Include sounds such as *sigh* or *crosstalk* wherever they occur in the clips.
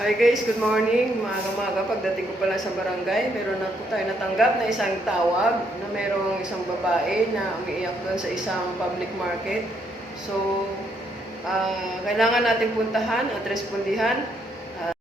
Hi guys, good morning. Maaga-maga pagdating ko pala sa barangay, meron na po tayo natanggap na isang tawag na merong isang babae na umiiyak doon sa isang public market. So, ah, kailangan natin puntahan at respondihan. Ah,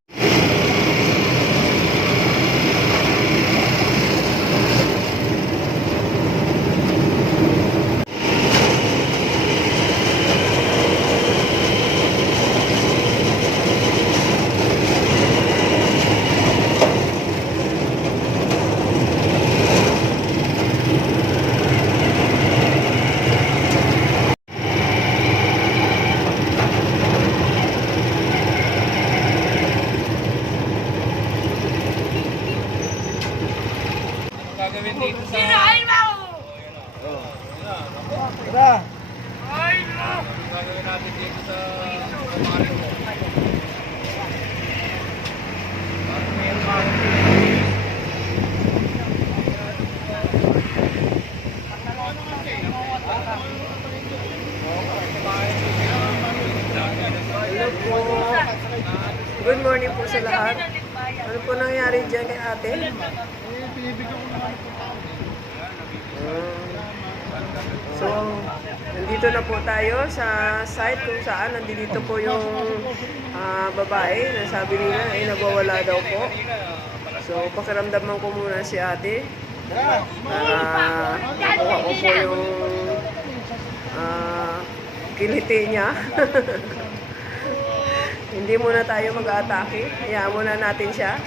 gagawin dito sa... Tara! Anong gagawin natin dito sa Mario? hello po. Good morning po sa lahat. Ano po nangyari dyan kay ate? So, nandito na po tayo sa site kung saan nandito po yung ah, babae na sabi nila ay nagwawala daw po. So, pakiramdaman ko muna si ate para makuha ko po yung ah, kiliti niya. *laughs* Hindi muna tayo mag-aatake. Hayaan muna natin siya.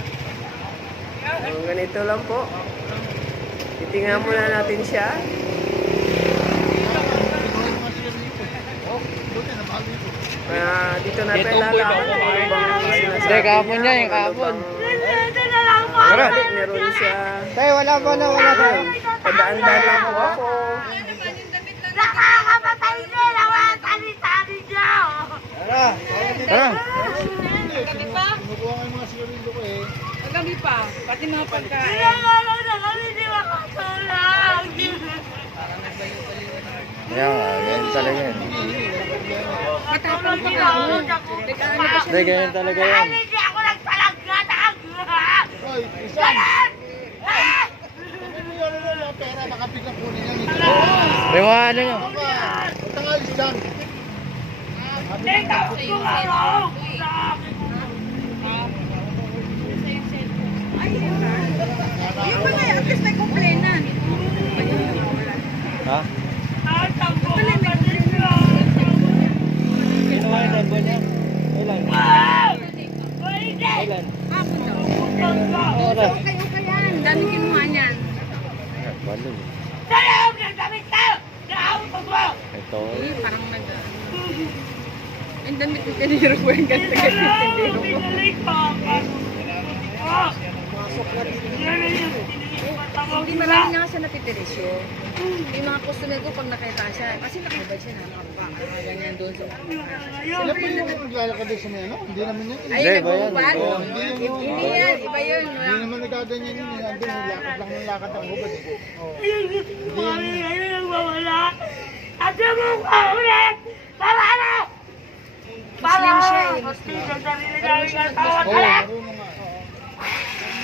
So, ganito lang po. Titingnan muna natin siya. Kaya dito natin lalaman kung ano bang sinasabi Hindi, kahapon niya, niya, yung kung ano kahapon. bang- Tara. Meron siya. Tayo, wala pa na, wala pa. Padaan-daan lang po ako. Nakakamatay na lang ang tali-tali niya. Tara! Tara! Gabi pa? Kinukuha nga yung mga sigarilyo ko eh. Gabi pa, pati mga pagkain. Pinangalan na kami di makatulog. Nga, ganyan talaga yan. Matapang pa ako. Teka, ano? Hindi, ganyan talaga yan. Hindi ako nagsalaglatag. Ay, isang! pera, baka bigla kunin yan. Rewan nyo. Tangalis dyan. Ikaw sumarong sa akin. Yung pala, at least may komplainan. Ha? Kinuha yung number niya. Ilan? Ilan? Hapon daw. Oras. Okay, okay yan. Dami kinuha niyan. Balog. Sa loob ng damit ka! Naauto mo! Ito. Eh, parang nag... Ang damit ko kaniro ko yung ganda kasi hindi ko. Pinalik pa ako. Oh! Yan na yun. Ako. Hindi marami na kasi natitirisyo. Yung mga customer ko pag nakita siya, kasi nakabad siya na ganyan doon sa Sila pa yung naglalakad doon sa may ano? Hindi naman yan. Ay, nagbububat? Oo, hindi yan. Hindi iba yun. Hindi naman nagaganyan yun. eh. Andun, lakad lang ng lakad ang hubad. Mami, ngayon nagwawala. Ate mo ka ulit! Para ano? Para Muslim siya eh, Muslim. Sa sarili namin ang tawag Oo, ka lang. marunong nga.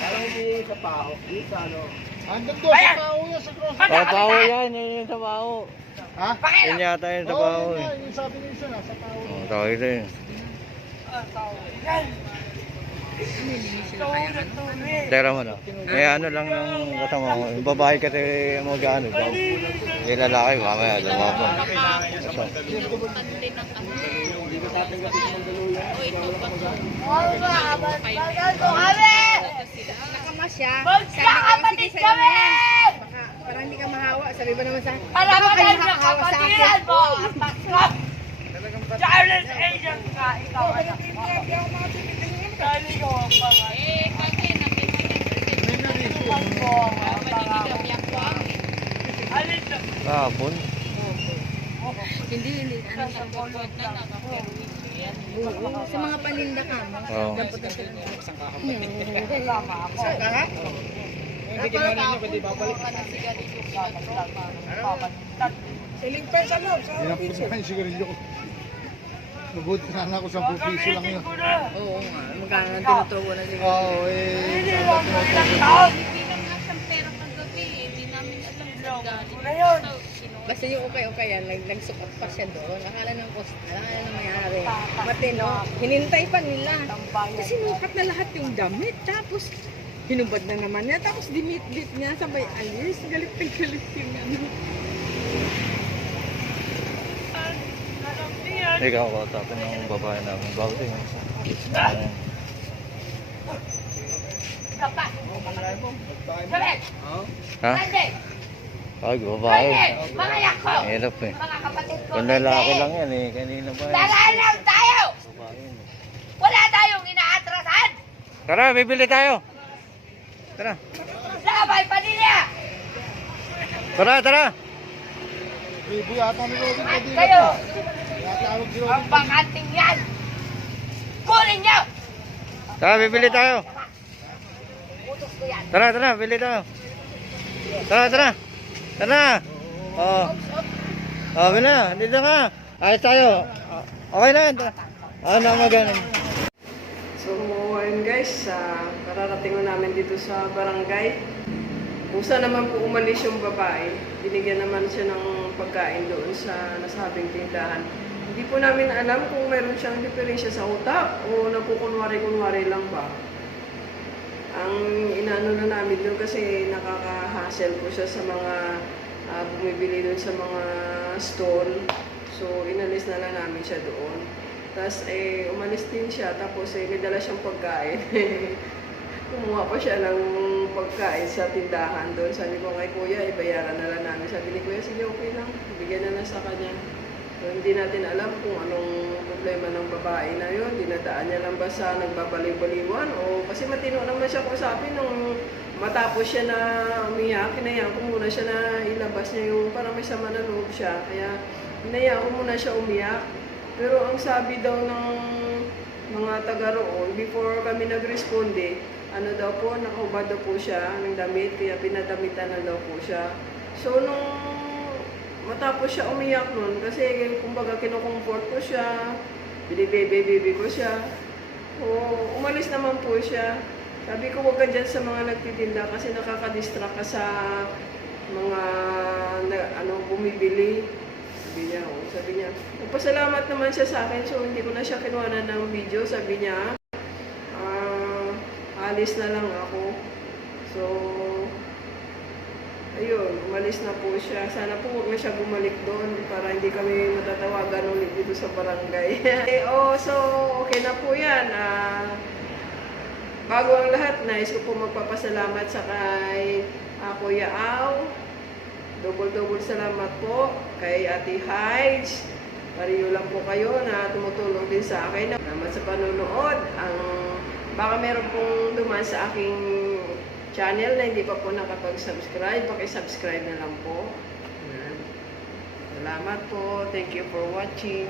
Parang hindi sa pao. Hindi sa ano. Andun doon sa yan sa cross. Sa pao yan, yun yung sa bao. Ha? Yun yata yung sa Oo, bao yun eh. yung sabi niyo siya, nasa pao. Oh, tawag ito yun. Tera mo no? Eh ano lang ng kasama ko. Yung babae kasi mag ano daw. Yung lalaki, mamaya lumabo. So, Bagal ko kami! Nakamas siya. Magkakapatid kami! Baka, parang hindi ka mahawa. Sabi ba naman sa akin, Para "Baka kayo nakakahawa sa akin." Charles agent ka, ikaw anak mo. Dali ko ang pangal. Alin na? kahapon. Hindi, hindi. Ano sa Oo, sa mga paninda ka. Oo. Na. Hindi pwede babalik. Siling peso loob sa Pinapunta yung sigarilyo ko. Mabuti na lang ako sa piso lang yun. Oo nga, magkano ang tinutubo na siguro. Oo, eh. Hindi lang lang siyang pera kagabi eh. Hindi namin alam saan galing. Basta yung okay-okay yan, nag nagsukot pa siya doon. Akala ng cost, akala ng mayari. Matino, hinintay pa nila. Kasi nukat na lahat yung damit. Tapos, hinubad na naman niya. Tapos, dimit-dit niya, sabay alis. Galit na galit yung ano. Ikaw ko, tapos ng babae namin. Bago din. Ayan. Ha? Ay, babae. Mga yako! Hirap eh. Mga kapatid ko! Kung lalaki lang yan eh. Kanina eh. Dalaan lang tayo! Eh. Wala tayong inaatrasan! Tara, bibili tayo. Tara. Labay pa nila! Tara, tara. Ribu yata ni Robin kayo! Ang bakanting yan! Kunin niyo! Tara, bibili tayo. Utos ko yan! Tara, tara, bili tayo. Tara, tara. Tara. Oh. Oh, na. Dito ka. Ayos tayo. Ah, Okay na. Ano na magano? So, ayun guys, uh, kararating na namin dito sa barangay. Kusa naman po umalis yung babae. Binigyan naman siya ng pagkain doon sa nasabing tindahan. Hindi po namin alam kung meron siyang diferensya sa utak o nagkukunwari-kunwari lang ba. Ang inaano na namin doon kasi nakaka-hassle po siya sa mga ah, bumibili doon sa mga stall. So, inalis na lang namin siya doon. Tapos, eh, umalis din siya. Tapos, eh, may dala siyang pagkain. *laughs* Kumuha pa siya ng pagkain sa tindahan doon. Sabi ko kay kuya, ibayaran na lang namin. Sabi ni kuya, sige, okay lang. Bigyan na lang sa kanya. So, hindi natin alam kung anong problema ng babae na yun. Dinadaan niya lang ba sa nagbabaliw-baliwan? O kasi matino naman siya kausapin nung matapos siya na umiyak, hinayaan ko muna siya na ilabas niya yung parang may sama na loob siya. Kaya hinayaan ko muna siya umiyak. Pero ang sabi daw ng mga taga roon, before kami nagresponde, ano daw po, nakaubad daw po siya ng damit, kaya pinadamitan na daw po siya. So, nung matapos siya umiyak nun, kasi kumbaga kinukomfort ko siya, binibebe-bebe ko siya, o umalis naman po siya. Sabi ko, huwag ka dyan sa mga nagtitinda kasi nakakadistract ka sa mga na, ano, bumibili. Sabi niya, oh, sabi niya, nagpasalamat naman siya sa akin, so hindi ko na siya kinuha ng video. Sabi niya, ah, alis na lang ako. So, ayun, umalis na po siya. Sana po huwag na siya bumalik doon para hindi kami matatawagan ulit dito sa barangay. *laughs* eh, oh, so, okay na po yan. Ah, bago ang lahat, nais ko po magpapasalamat sa kay ah, Kuya Au. Double-double salamat po kay Ate Hides. Pariyo lang po kayo na tumutulong din sa akin. Salamat sa panonood. Ang, baka meron pong dumaan sa aking channel na hindi pa po nakapag-subscribe. Paki-subscribe na lang po. Ayan. Salamat po. Thank you for watching.